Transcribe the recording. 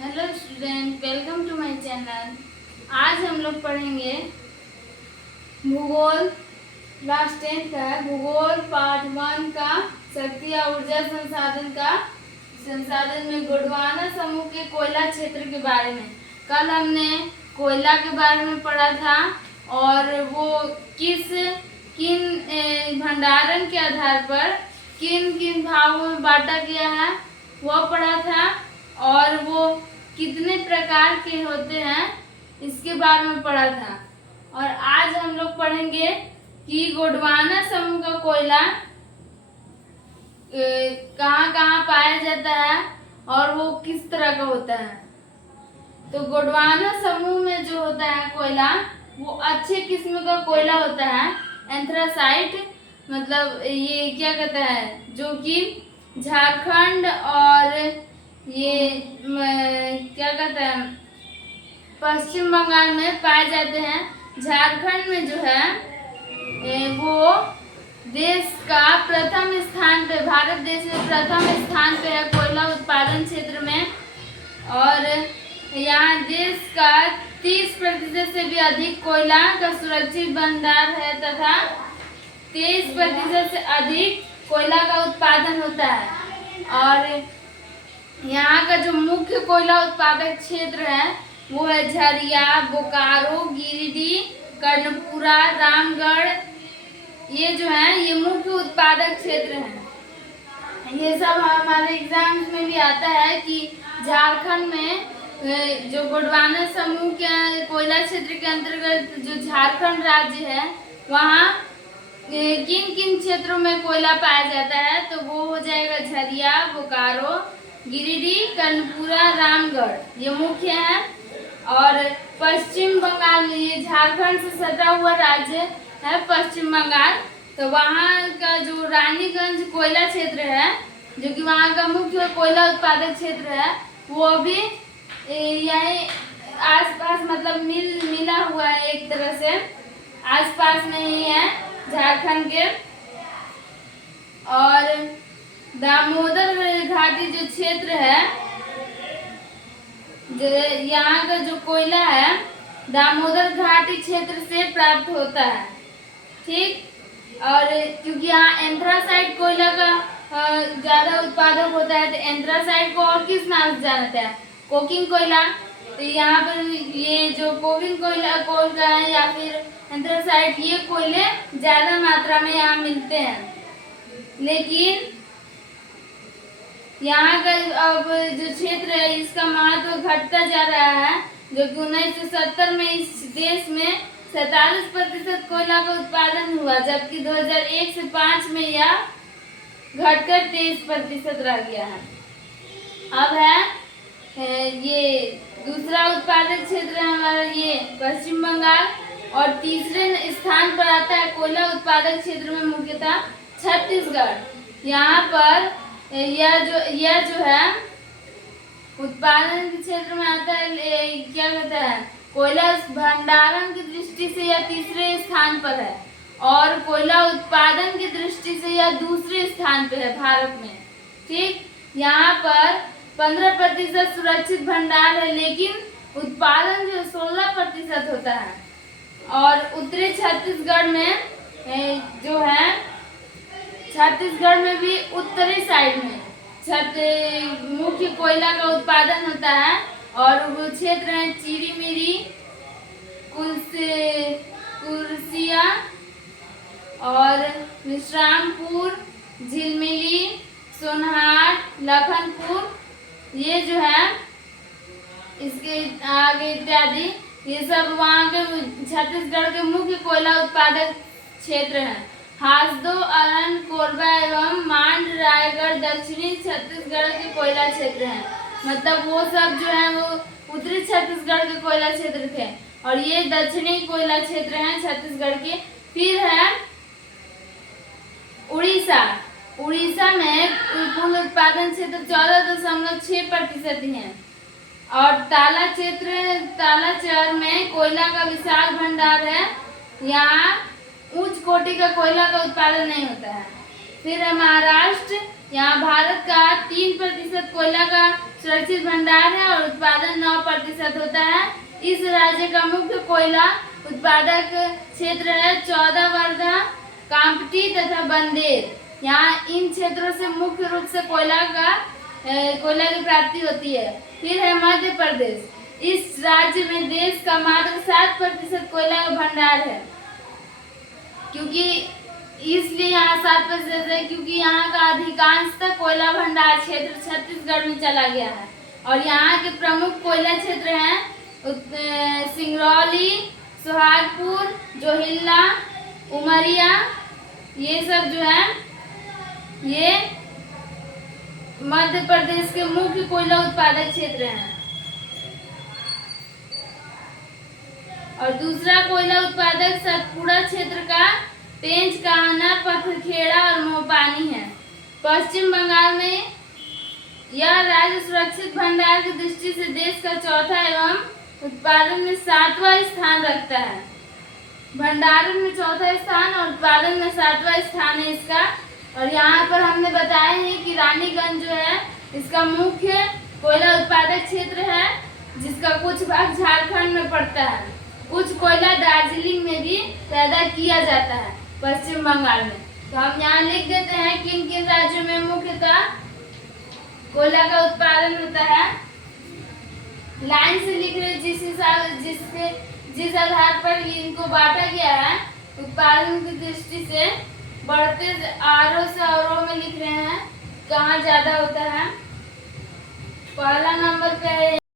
Hello student, welcome to my channel. आज हम लोग पढ़ेंगे भूगोल। क्लास 10 का है भूगोल पार्ट 1 का शक्ति या ऊर्जा संसाधन में गोंडवाना समूह के कोयला क्षेत्र के बारे में। कल हमने कोयला के बारे में पढ़ा था और वो किन भंडारण के आधार पर किन किन भागों में बांटा गया है वो पढ़ा था और वो कितने प्रकार के होते हैं इसके बारे में पढ़ा था। और आज हम लोग पढ़ेंगे कि गोंडवाना समूह का कोयला कहाँ कहाँ पाया जाता है और वो किस तरह का होता है। तो गोंडवाना समूह में जो होता है कोयला वो अच्छे किस्म का कोयला होता है। एंथ्रासाइट मतलब ये क्या कहता है जो कि झारखंड और ये क्या कहते हैं पश्चिम बंगाल में पाए जाते हैं। झारखंड में जो है वो देश का प्रथम स्थान पे, भारत देश में प्रथम स्थान पे है कोयला उत्पादन क्षेत्र में। और यहाँ देश का 30% से भी अधिक कोयला का सुरक्षित भंडार है तथा 23% से अधिक कोयला का उत्पादन होता है। और यहाँ का जो मुख्य कोयला उत्पादक क्षेत्र है वो है झरिया, बोकारो, गिरिडीह, कर्णपुरा, रामगढ़। ये जो है ये मुख्य उत्पादक क्षेत्र हैं। ये सब हमारे एग्जाम्स में भी आता है कि झारखंड में जो गोंडवाना समूह के कोयला क्षेत्र के अंतर्गत जो झारखंड राज्य है वहाँ किन किन क्षेत्रों में कोयला पाया जाता है। तो वो हो जाएगा झरिया, बोकारो, गिरिडीह, कर्णपुरा, रामगढ़, ये मुख्य है। और पश्चिम बंगाल में ये झारखंड से सटा हुआ राज्य है पश्चिम बंगाल। तो वहाँ का जो रानीगंज कोयला क्षेत्र है जो कि वहाँ का मुख्य कोयला उत्पादक क्षेत्र है वो भी यही आसपास मतलब मिला हुआ है, एक तरह से आसपास में ही है झारखंड के। और दामोदर घाटी जो क्षेत्र है जो यहाँ का जो कोयला है दामोदर घाटी क्षेत्र से प्राप्त होता है, ठीक। और क्योंकि यहाँ एंथ्रासाइट कोयला का ज़्यादा उत्पादक होता है तो एंथ्रासाइट को और किस नाम से जाना जाता है, कोकिंग कोयला। तो यहाँ पर ये जो कोकिंग कोयला कोल का है या फिर एंथ्रासाइट ये कोयले ज़्यादा मात्रा में यहाँ मिलते हैं। लेकिन यहाँ का अब जो क्षेत्र है इसका महत्व घटता जा रहा है जो कि 1970 में इस देश में 47% कोयला का उत्पादन हुआ जबकि 2001 से 5 में यह घटकर 23% रह गया है। अब है ये दूसरा उत्पादक क्षेत्र है हमारा ये पश्चिम बंगाल। और तीसरे स्थान पर आता है कोयला उत्पादक क्षेत्र में मुख्यतः छत्तीसगढ़। यहाँ पर यह जो है उत्पादन के क्षेत्र में आता है क्या कहता है कोयला भंडारण की दृष्टि से यह तीसरे स्थान पर है और कोयला उत्पादन की दृष्टि से यह दूसरे स्थान पर है भारत में, ठीक। यहाँ पर 15% सुरक्षित भंडार है लेकिन उत्पादन जो 16% होता है। और उत्तरी छत्तीसगढ़ में जो है छत्तीसगढ़ में भी उत्तरी साइड में मुख्य कोयला का उत्पादन होता है। और वो क्षेत्र है चिरीमिरी, कुर्सिया और विश्रामपुर, झिलमिली, सोनहाट, लखनपुर, ये जो है इसके आगे इत्यादि ये सब वहाँ के छत्तीसगढ़ के मुख्य कोयला उत्पादक क्षेत्र हैं। हासदो, अरन, कोरबा एवं मांड, रायगढ़ दक्षिणी छत्तीसगढ़ के कोयला क्षेत्र हैं। मतलब वो सब जो है वो उत्तरी छत्तीसगढ़ के कोयला क्षेत्र थे और ये दक्षिणी कोयला क्षेत्र हैं छत्तीसगढ़ के। फिर है उड़ीसा। उड़ीसा में कुल उत्पादन क्षेत्र 14.6% ही है। और तालाचर में कोयला का विशाल भंडार है, यहाँ उच्च कोटि का कोयला का उत्पादन नहीं होता है। फिर है महाराष्ट्र, यहाँ भारत का 3% कोयला का सुरक्षित भंडार है और उत्पादन 9% होता है। इस राज्य का मुख्य कोयला उत्पादक क्षेत्र है 14 वर्धा, कांपटी तथा बंदेर। यहाँ इन क्षेत्रों से मुख्य रूप से कोयला की प्राप्ति होती है। फिर है मध्य प्रदेश। इस राज्य में देश का मात्र 7% कोयला का भंडार है। क्योंकि इसलिए यहाँ 7% है क्योंकि यहाँ का अधिकांशतः कोयला भंडार क्षेत्र छत्तीसगढ़ में चला गया है। और यहाँ के प्रमुख कोयला क्षेत्र हैं सिंगरौली, सोहागपुर, जोहिल्ला, उमरिया। ये सब जो है ये मध्य प्रदेश के मुख्य कोयला उत्पादक क्षेत्र हैं। और दूसरा कोयला उत्पादक सतपुड़ा क्षेत्र का पेंच कान्हा, पथखेड़ा और मोपानी है। पश्चिम बंगाल में यह राज्य सुरक्षित भंडार की दृष्टि से देश का चौथा एवं उत्पादन में 7वां स्थान रखता है। भंडारण में चौथा स्थान और उत्पादन में 7वां स्थान है इसका। और यहाँ पर हमने बताया है कि रानीगंज जो है इसका मुख्य कोयला उत्पादक क्षेत्र है, जिसका कुछ भाग झारखंड में पड़ता है। कुछ कोयला दार्जिलिंग में भी पैदा किया जाता है, पश्चिम बंगाल में। तो हम यहाँ लिख देते हैं किन किन राज्यों में मुख्यतः कोयला का उत्पादन होता है। लाइन से लिख रहे जिस आधार पर इनको बांटा गया है उत्पादन की दृष्टि से, बढ़ते आरो से औरों में लिख रहे हैं कहाँ ज्यादा होता है। पहला नंबर पे है